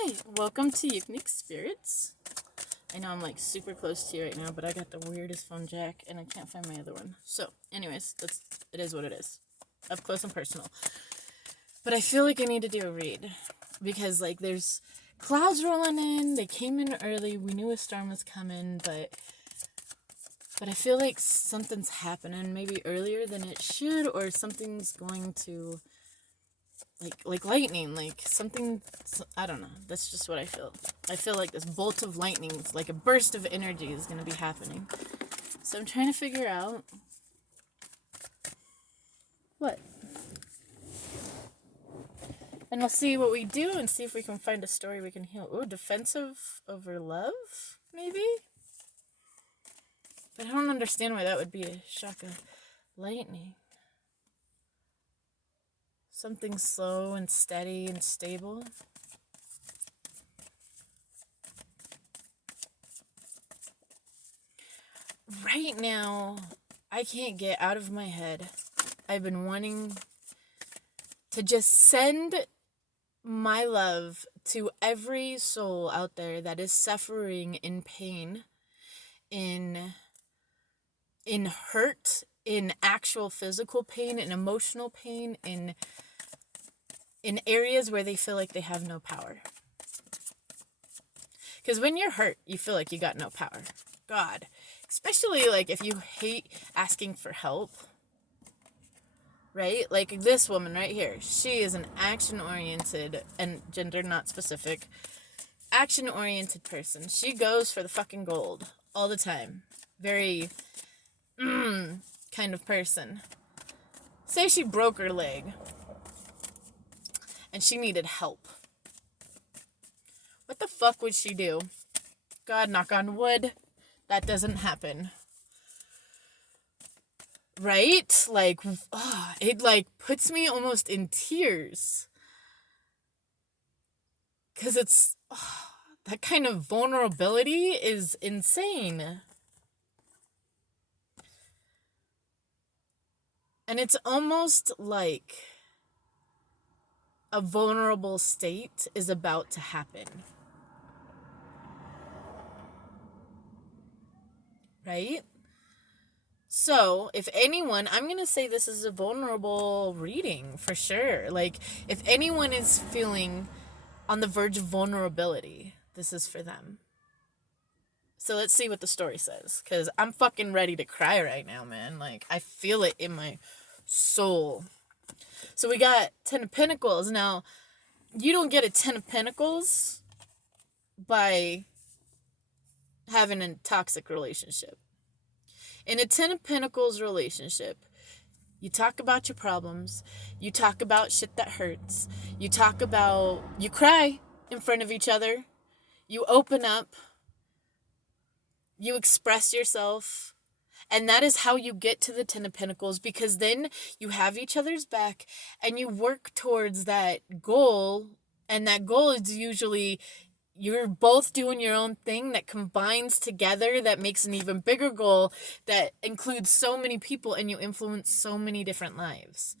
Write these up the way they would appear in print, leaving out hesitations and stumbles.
Hi, welcome to Ukunique Spirits. I know I'm like super close to you right now, but I got the weirdest phone jack and I can't find my other one. So, anyways, it is what it is. Up close and personal. But I feel like I need to do a read because like there's clouds rolling in. They came in early. We knew a storm was coming, but I feel like something's happening maybe earlier than it should, or something's going to like lightning, like something, I don't know. That's just what I feel. I feel like this bolt of lightning, like a burst of energy is going to be happening. So I'm trying to figure out what. And we'll see what we do and see if we can find a story we can heal. Ooh, defensive over love, maybe? But I don't understand why that would be a shock of lightning. Something slow and steady and stable. Right now, I can't get out of my head. I've been wanting to just send my love to every soul out there that is suffering in pain, in hurt, in actual physical pain, in emotional pain, in areas where they feel like they have no power. Because when you're hurt, you feel like you got no power. God. Especially like if you hate asking for help. Right? Like this woman right here. She is an action-oriented, and gender not specific, action-oriented person. She goes for the fucking gold all the time. Very kind of person. Say she broke her leg and she needed help. What the fuck would she do? God, knock on wood, that doesn't happen. Right? Like, it like puts me almost in tears. Because it's, that kind of vulnerability is insane. And it's almost like a vulnerable state is about to happen. Right? So, if anyone, I'm going to say this is a vulnerable reading for sure. Like, if anyone is feeling on the verge of vulnerability, this is for them. So let's see what the story says. Because I'm fucking ready to cry right now, man. Like, I feel it in my soul. So we got 10 of Pentacles. Now, you don't get a 10 of Pentacles by having a toxic relationship. In a 10 of Pentacles relationship, you talk about your problems. You talk about shit that hurts. You cry in front of each other. You open up. You express yourself. And that is how you get to the 10 of Pentacles, because then you have each other's back and you work towards that goal. And that goal is usually you're both doing your own thing that combines together, that makes an even bigger goal that includes so many people and you influence so many different lives.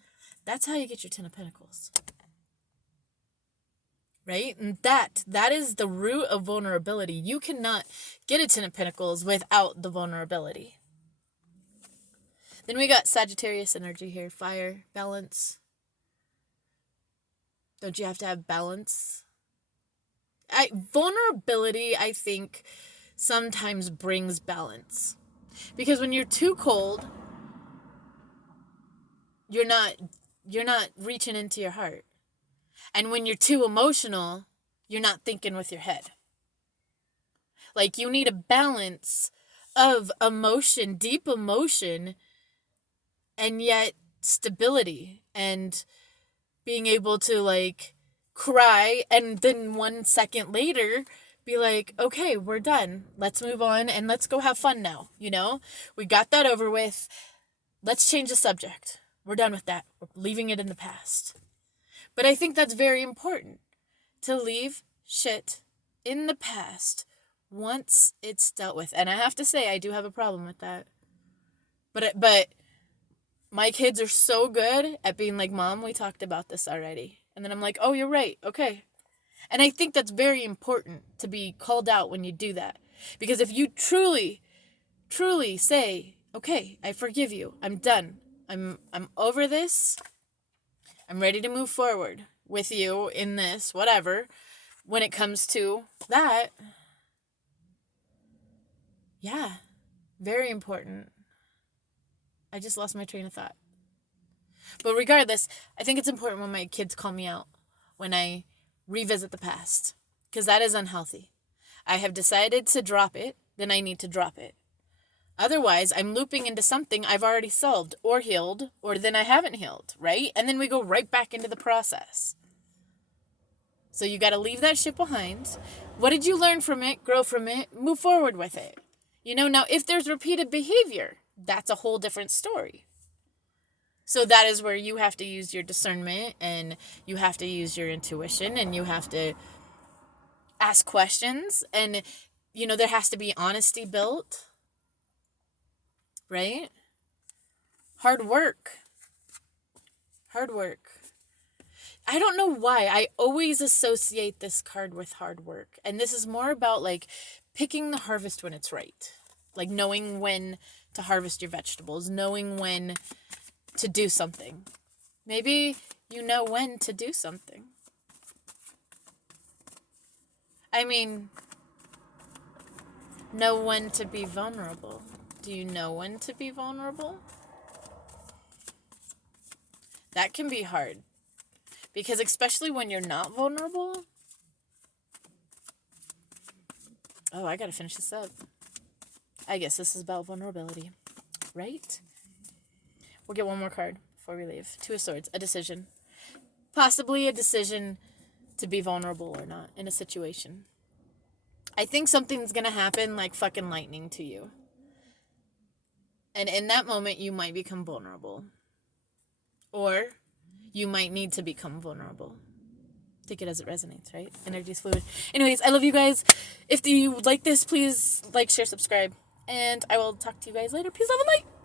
That's how you get your 10 of Pentacles. Right? And that is the root of vulnerability. You cannot get a 10 of Pentacles without the vulnerability. Then we got Sagittarius energy here. Fire, balance. Don't you have to have balance? Vulnerability, I think, sometimes brings balance. Because when you're too cold, you're not reaching into your heart. And when you're too emotional, you're not thinking with your head. Like, you need a balance of emotion, deep emotion, and yet stability, and being able to like cry and then 1 second later be like, okay, we're done. Let's move on and let's go have fun now. You know, we got that over with. Let's change the subject. We're done with that. We're leaving it in the past. But I think that's very important, to leave shit in the past once it's dealt with. And I have to say, I do have a problem with that. But my kids are so good at being like, Mom, we talked about this already. And then I'm like, oh, you're right. Okay. And I think that's very important to be called out when you do that. Because if you truly, truly say, okay, I forgive you. I'm done. I'm over this. I'm ready to move forward with you in this, whatever. When it comes to that, yeah, very important. I just lost my train of thought. But regardless, I think it's important when my kids call me out when I revisit the past, because that is unhealthy. I have decided to drop it, then I need to drop it. Otherwise, I'm looping into something I've already solved or healed, or then I haven't healed, right? And then we go right back into the process. So you got to leave that shit behind. What did you learn from it? Grow from it. Move forward with it. Now if there's repeated behavior, that's a whole different story. So that is where you have to use your discernment, and you have to use your intuition, and you have to ask questions, and, there has to be honesty built, right? Hard work. I don't know why I always associate this card with hard work. And this is more about picking the harvest when it's right. Knowing when to harvest your vegetables, knowing when to do something. Maybe you know when to do something. I mean, know when to be vulnerable. Do you know when to be vulnerable? That can be hard. Because especially when you're not vulnerable. Oh, I gotta finish this up. I guess this is about vulnerability, right? We'll get one more card before we leave. Two of Swords, a decision. Possibly a decision to be vulnerable or not in a situation. I think something's gonna happen like fucking lightning to you. And in that moment, you might become vulnerable. Or you might need to become vulnerable. Take it as it resonates, right? Energy is fluid. Anyways, I love you guys. If you like this, please like, share, subscribe. And I will talk to you guys later. Peace, love, and light.